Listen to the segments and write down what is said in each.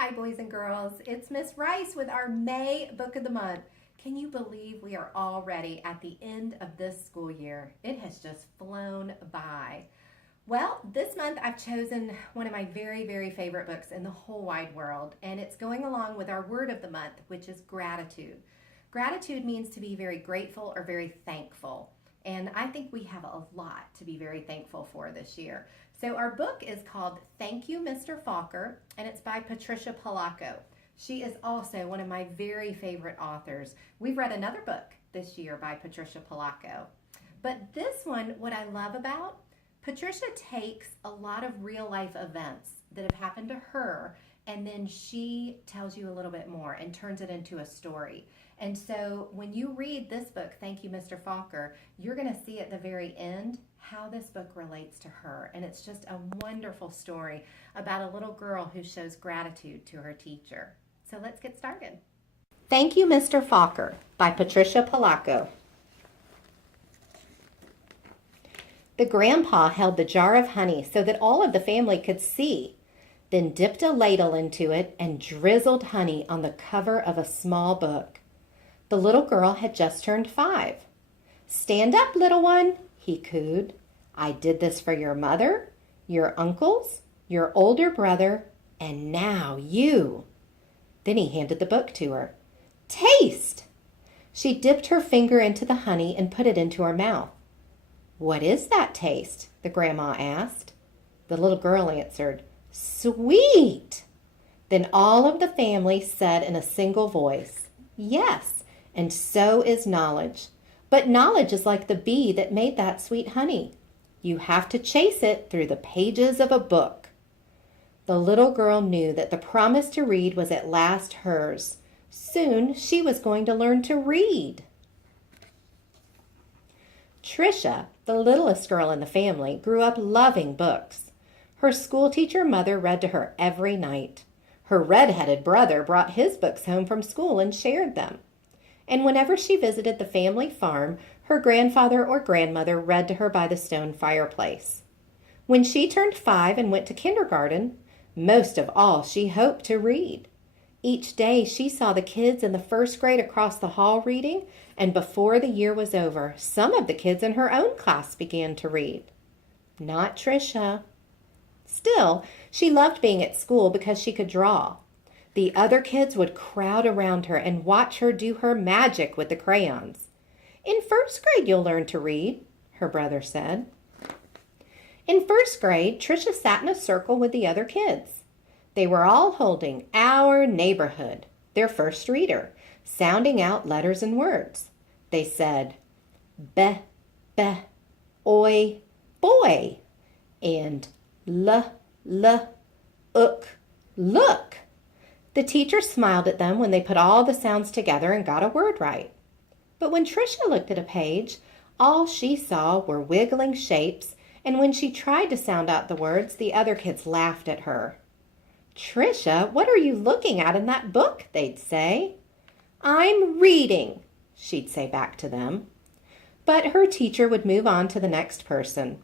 Hi, boys and girls. It's Miss Rice with our May Book of the Month. Can you believe we are already at the end of this school year? It has just flown by. Well, this month I've chosen one of my very, very favorite books in the whole wide world, and it's going along with our word of the month, which is gratitude. Gratitude means to be very grateful or very thankful. And I think we have a lot to be very thankful for this year. So our book is called Thank You, Mr. Fokker, and it's by Patricia Polacco. She is also one of my very favorite authors. We've read another book this year by Patricia Polacco. But this one, what I love about, Patricia takes a lot of real life events that have happened to her, and then she tells you a little bit more and turns it into a story. And so when you read this book, Thank You, Mr. Fokker, you're going to see at the very end how this book relates to her. And it's just a wonderful story about a little girl who shows gratitude to her teacher. So let's get started. Thank You, Mr. Fokker by Patricia Polacco. The grandpa held the jar of honey so that all of the family could see, then dipped a ladle into it and drizzled honey on the cover of a small book. The little girl had just turned 5. "Stand up, little one," he cooed. "I did this for your mother, your uncles, your older brother, and now you." Then he handed the book to her. "Taste!" She dipped her finger into the honey and put it into her mouth. "What is that taste?" the grandma asked. The little girl answered, "Sweet!" Then all of the family said in a single voice, "Yes, and so is knowledge. But knowledge is like the bee that made that sweet honey. You have to chase it through the pages of a book." The little girl knew that the promise to read was at last hers. Soon she was going to learn to read. Tricia, the littlest girl in the family, grew up loving books. Her schoolteacher mother read to her every night. Her red-headed brother brought his books home from school and shared them. And whenever she visited the family farm, her grandfather or grandmother read to her by the stone fireplace. When she turned 5 and went to kindergarten, most of all she hoped to read. Each day she saw the kids in the first grade across the hall reading, and before the year was over, some of the kids in her own class began to read. Not Tricia. Still, she loved being at school because she could draw. The other kids would crowd around her and watch her do her magic with the crayons. "In first grade you'll learn to read," her brother said. In first grade, Tricia sat in a circle with the other kids. They were all holding Our Neighborhood, their first reader, sounding out letters and words. They said, "Be, be, oi, boy," and l, ook, look. The teacher smiled at them when they put all the sounds together and got a word right. But when Tricia looked at a page, all she saw were wiggling shapes, and when she tried to sound out the words, the other kids laughed at her. "Tricia, what are you looking at in that book?" they'd say. "I'm reading," she'd say back to them. But her teacher would move on to the next person.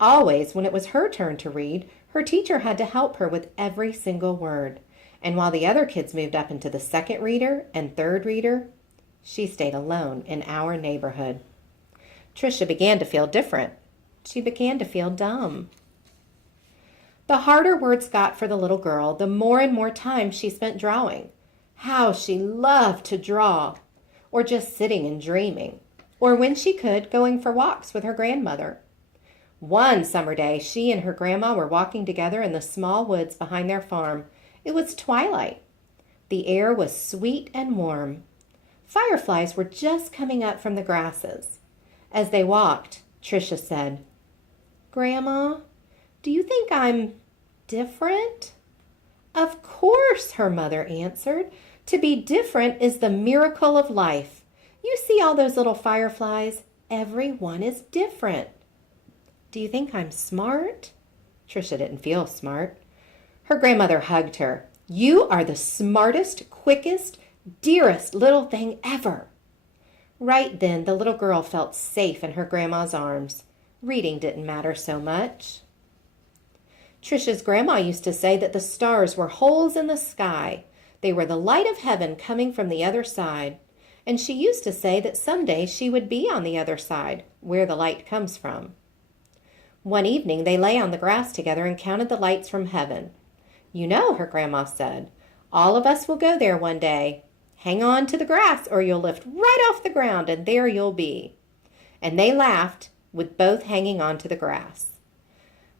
Always, when it was her turn to read, her teacher had to help her with every single word. And while the other kids moved up into the second reader and third reader, she stayed alone in Our Neighborhood. Tricia began to feel different. She began to feel dumb. The harder words got for the little girl, the more and more time she spent drawing. How she loved to draw, or just sitting and dreaming, or when she could, going for walks with her grandmother. One summer day, she and her grandma were walking together in the small woods behind their farm. It was twilight. The air was sweet and warm. Fireflies were just coming up from the grasses. As they walked, Tricia said, "Grandma, do you think I'm different?" "Of course," her mother answered. "To be different is the miracle of life. You see all those little fireflies? Every one is different." "Do you think I'm smart?" Tricia didn't feel smart. Her grandmother hugged her. "You are the smartest, quickest, dearest little thing ever." Right then, the little girl felt safe in her grandma's arms. Reading didn't matter so much. Trisha's grandma used to say that the stars were holes in the sky. They were the light of heaven coming from the other side. And she used to say that someday she would be on the other side, where the light comes from. One evening they lay on the grass together and counted the lights from heaven. You know, her grandma said, all of us will go there one day. Hang on to the grass or you'll lift right off the ground and there you'll be. And they laughed, with both hanging on to the grass.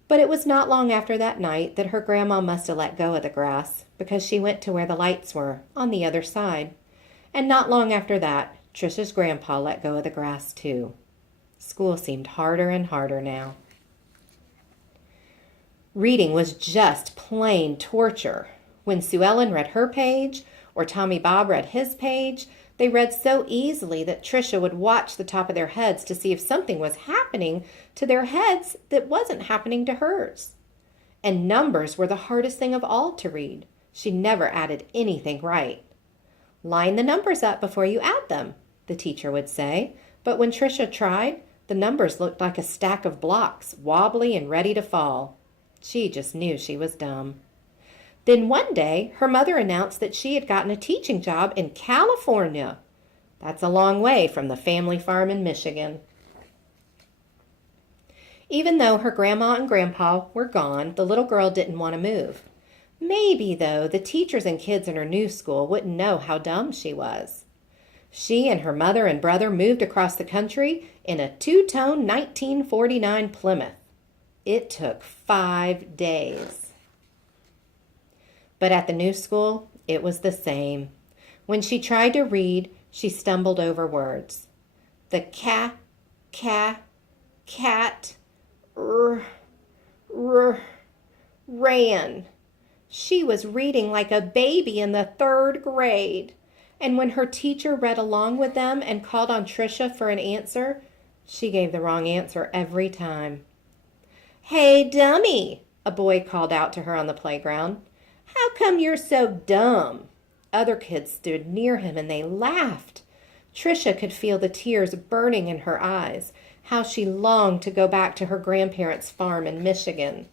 But it was not long after that night that her grandma must have let go of the grass, because she went to where the lights were, on the other side. And not long after that, Trisha's grandpa let go of the grass too. School seemed harder and harder now. Reading was just plain torture. When Sue Ellen read her page, or Tommy Bob read his page, they read so easily that Trisha would watch the top of their heads to see if something was happening to their heads that wasn't happening to hers. And numbers were the hardest thing of all to read. She never added anything right. Line the numbers up before you add them, the teacher would say, but when Trisha tried, the numbers looked like a stack of blocks, wobbly and ready to fall. She just knew she was dumb. Then one day, her mother announced that she had gotten a teaching job in California. That's a long way from the family farm in Michigan. Even though her grandma and grandpa were gone, the little girl didn't want to move. Maybe, though, the teachers and kids in her new school wouldn't know how dumb she was. She and her mother and brother moved across the country in a two-tone 1949 Plymouth. It took 5 days. But at the new school, it was the same. When she tried to read, she stumbled over words. The cat, ran. She was reading like a baby in the 3rd grade. And when her teacher read along with them and called on Trisha for an answer, she gave the wrong answer every time. Hey, dummy, a boy called out to her on the playground. How come you're so dumb? Other kids stood near him and they laughed. Trisha could feel the tears burning in her eyes, how she longed to go back to her grandparents' farm in Michigan.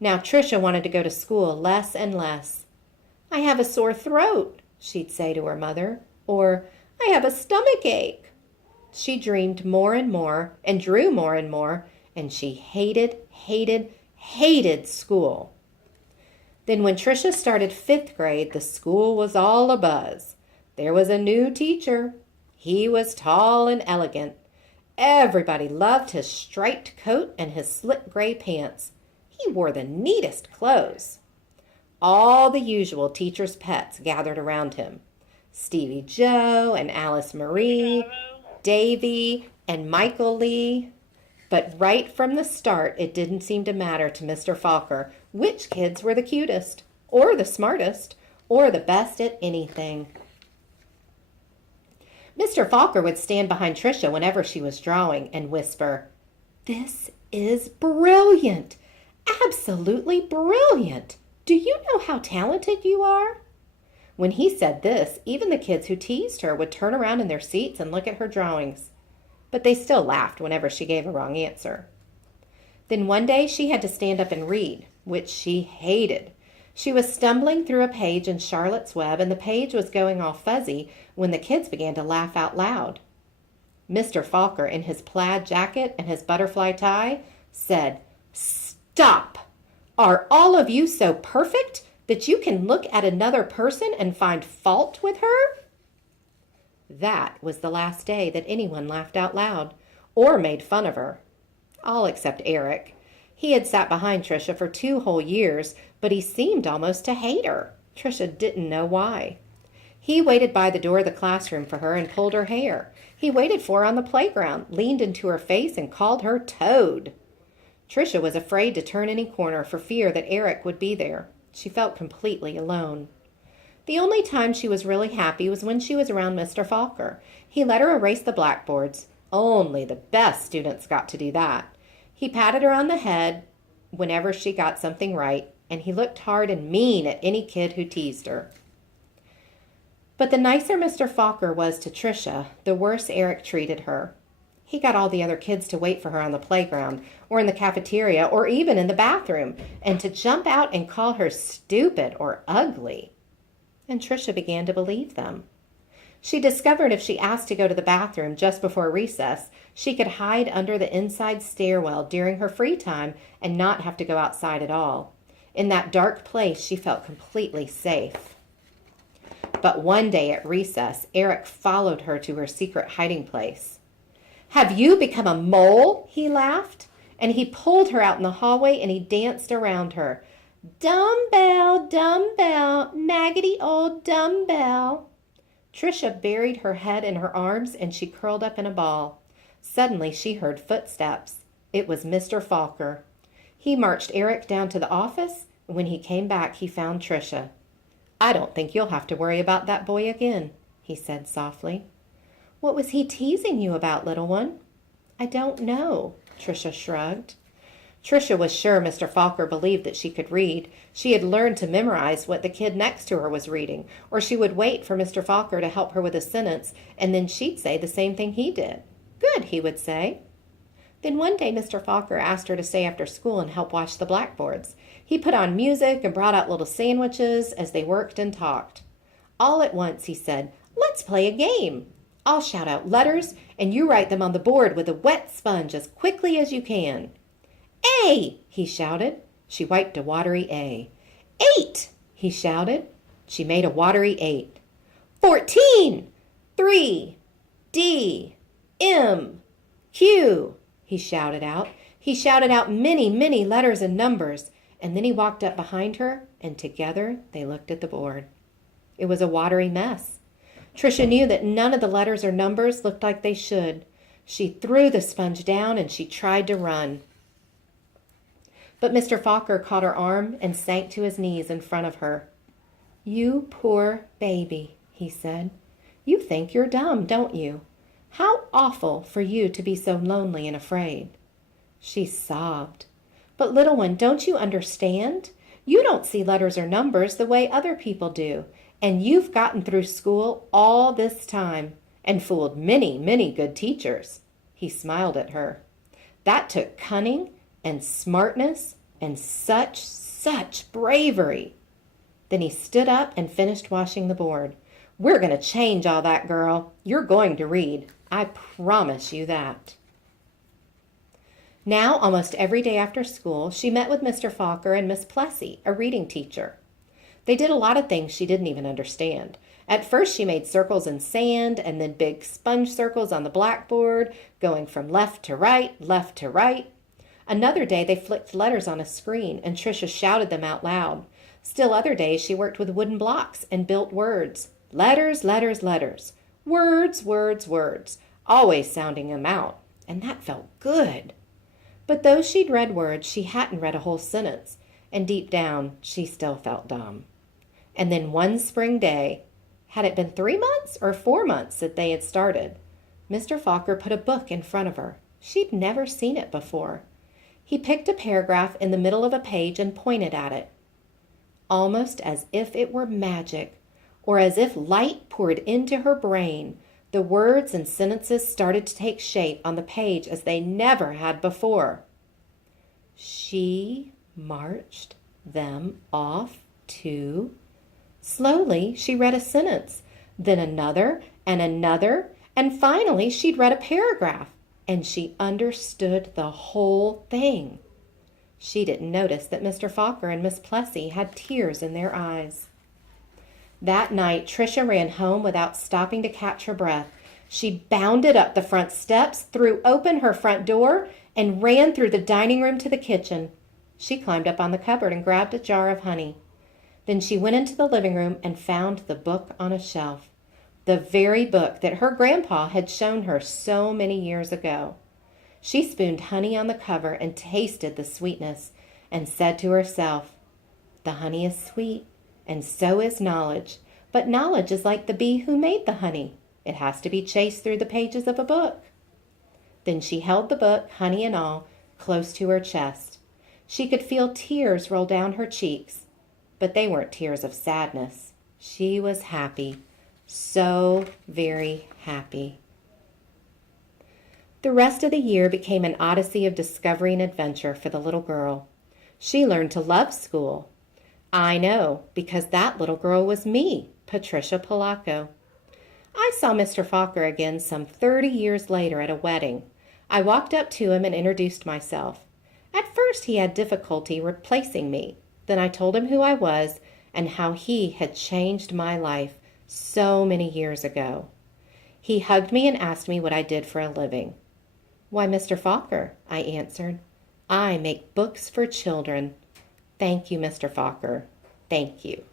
Now Trisha wanted to go to school less and less. I have a sore throat, she'd say to her mother, or I have a stomach ache. She dreamed more and more and drew more, and she hated school. Then when Trisha started 5th grade, the school was all abuzz. There was a new teacher. He was tall and elegant. Everybody loved his striped coat and his slit gray pants. He wore the neatest clothes. All the usual teacher's pets gathered around him. Stevie Joe and Alice Marie, Davy and Michael Lee. But right from the start, it didn't seem to matter to Mr. Falker which kids were the cutest, or the smartest, or the best at anything. Mr. Falker would stand behind Trisha whenever she was drawing and whisper, "This is brilliant! Absolutely brilliant! Do you know how talented you are?" When he said this, even the kids who teased her would turn around in their seats and look at her drawings. But they still laughed whenever she gave a wrong answer. Then one day she had to stand up and read, which she hated. She was stumbling through a page in Charlotte's Web, and the page was going all fuzzy when the kids began to laugh out loud. Mr. Falker, in his plaid jacket and his butterfly tie, said, "Stop! Are all of you so perfect that you can look at another person and find fault with her?" That was the last day that anyone laughed out loud or made fun of her. All except Eric. He had sat behind Trisha for 2 whole years, but he seemed almost to hate her. Trisha didn't know why. He waited by the door of the classroom for her and pulled her hair. He waited for her on the playground, leaned into her face, and called her Toad. Trisha was afraid to turn any corner for fear that Eric would be there. She felt completely alone. The only time she was really happy was when she was around Mr. Falker. He let her erase the blackboards. Only the best students got to do that. He patted her on the head whenever she got something right, and he looked hard and mean at any kid who teased her. But the nicer Mr. Falker was to Trisha, the worse Eric treated her. He got all the other kids to wait for her on the playground or in the cafeteria or even in the bathroom and to jump out and call her stupid or ugly. And Tricia began to believe them. She discovered if she asked to go to the bathroom just before recess, she could hide under the inside stairwell during her free time and not have to go outside at all. In that dark place, she felt completely safe. But one day at recess, Eric followed her to her secret hiding place. "Have you become a mole?" he laughed, and he pulled her out in the hallway and he danced around her. "Dumbbell, dumbbell, naggity old dumbbell." Tricia buried her head in her arms and she curled up in a ball. Suddenly she heard footsteps. It was Mr. Falker. He marched Eric down to the office, and when he came back he found Tricia. "I don't think you'll have to worry about that boy again," he said softly. "What was he teasing you about, little one?" "I don't know," Tricia shrugged. Tricia was sure Mr. Falker believed that she could read. She had learned to memorize what the kid next to her was reading, or she would wait for Mr. Falker to help her with a sentence, and then she'd say the same thing he did. "Good," he would say. Then one day Mr. Falker asked her to stay after school and help wash the blackboards. He put on music and brought out little sandwiches as they worked and talked. All at once he said, "Let's play a game. I'll shout out letters, and you write them on the board with a wet sponge as quickly as you can." "A!" he shouted. She wiped a watery A. "8!" he shouted. She made a watery 8. 14! 3! D! M! Q! he shouted out. He shouted out many, many letters and numbers, and then he walked up behind her, and together they looked at the board. It was a watery mess. Tricia knew that none of the letters or numbers looked like they should. She threw the sponge down and she tried to run. But Mr. Falker caught her arm and sank to his knees in front of her. "You poor baby," he said. "You think you're dumb, don't you? How awful for you to be so lonely and afraid." She sobbed. "But little one, don't you understand? You don't see letters or numbers the way other people do, and you've gotten through school all this time and fooled many, many good teachers." He smiled at her. "That took cunning and smartness and such bravery." Then he stood up and finished washing the board. "We're going to change all that, girl. You're going to read. I promise you that." Now, almost every day after school, she met with Mr. Falker and Miss Plessy, a reading teacher. They did a lot of things she didn't even understand. At first, she made circles in sand and then big sponge circles on the blackboard, going from left to right, left to right. Another day, they flicked letters on a screen, and Tricia shouted them out loud. Still other days, she worked with wooden blocks and built words. Letters, letters, letters. Words, words, words. Always sounding them out. And that felt good. But though she'd read words, she hadn't read a whole sentence. And deep down, she still felt dumb. And then one spring day, had it been 3 months or 4 months that they had started, Mr. Falker put a book in front of her. She'd never seen it before. He picked a paragraph in the middle of a page and pointed at it. Almost as if it were magic, or as if light poured into her brain, the words and sentences started to take shape on the page as they never had before. She marched them off to... Slowly, she read a sentence, then another, and finally she'd read a paragraph, and she understood the whole thing. She didn't notice that Mr. Falker and Miss Plessy had tears in their eyes. That night, Tricia ran home without stopping to catch her breath. She bounded up the front steps, threw open her front door, and ran through the dining room to the kitchen. She climbed up on the cupboard and grabbed a jar of honey. Then she went into the living room and found the book on a shelf, the very book that her grandpa had shown her so many years ago. She spooned honey on the cover and tasted the sweetness and said to herself, "The honey is sweet, and so is knowledge, but knowledge is like the bee who made the honey. It has to be chased through the pages of a book." Then she held the book, honey and all, close to her chest. She could feel tears roll down her cheeks, but they weren't tears of sadness. She was happy, so very happy. The rest of the year became an odyssey of discovery and adventure for the little girl. She learned to love school. I know, because that little girl was me, Patricia Polacco. I saw Mr. Fokker again some 30 years later at a wedding. I walked up to him and introduced myself. At first he had difficulty replacing me. Then I told him who I was and how he had changed my life so many years ago. He hugged me and asked me what I did for a living. Why, Mr. Fokker, I answered. I make books for children. Thank you, Mr. Fokker. Thank you.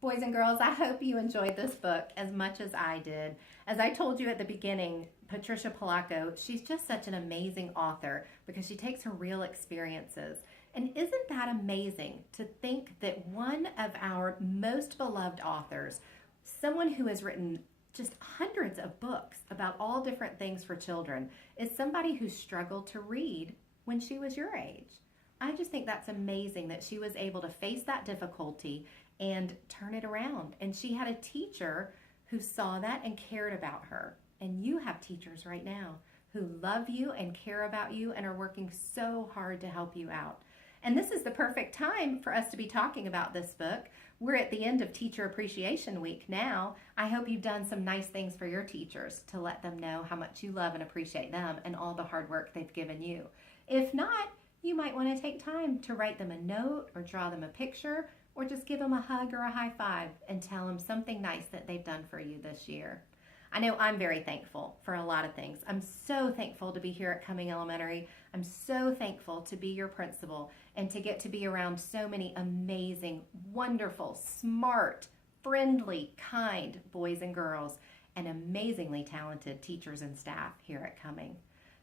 Boys and girls, I hope you enjoyed this book as much as I did. As I told you at the beginning, Patricia Polacco, she's just such an amazing author because she takes her real experiences. And isn't that amazing to think that one of our most beloved authors, someone who has written just hundreds of books about all different things for children, is somebody who struggled to read when she was your age. I just think that's amazing that she was able to face that difficulty and turn it around. And she had a teacher who saw that and cared about her. And you have teachers right now who love you and care about you and are working so hard to help you out. And this is the perfect time for us to be talking about this book. We're at the end of Teacher Appreciation Week now. I hope you've done some nice things for your teachers to let them know how much you love and appreciate them and all the hard work they've given you. If not, you might want to take time to write them a note or draw them a picture or just give them a hug or a high five and tell them something nice that they've done for you this year. I know I'm very thankful for a lot of things. I'm so thankful to be here at Cumming Elementary. I'm so thankful to be your principal and to get to be around so many amazing, wonderful, smart, friendly, kind boys and girls and amazingly talented teachers and staff here at Cumming.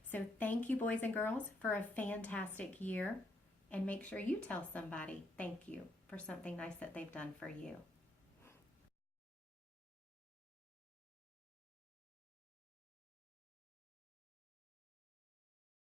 So thank you, boys and girls, for a fantastic year. And make sure you tell somebody thank you for something nice that they've done for you.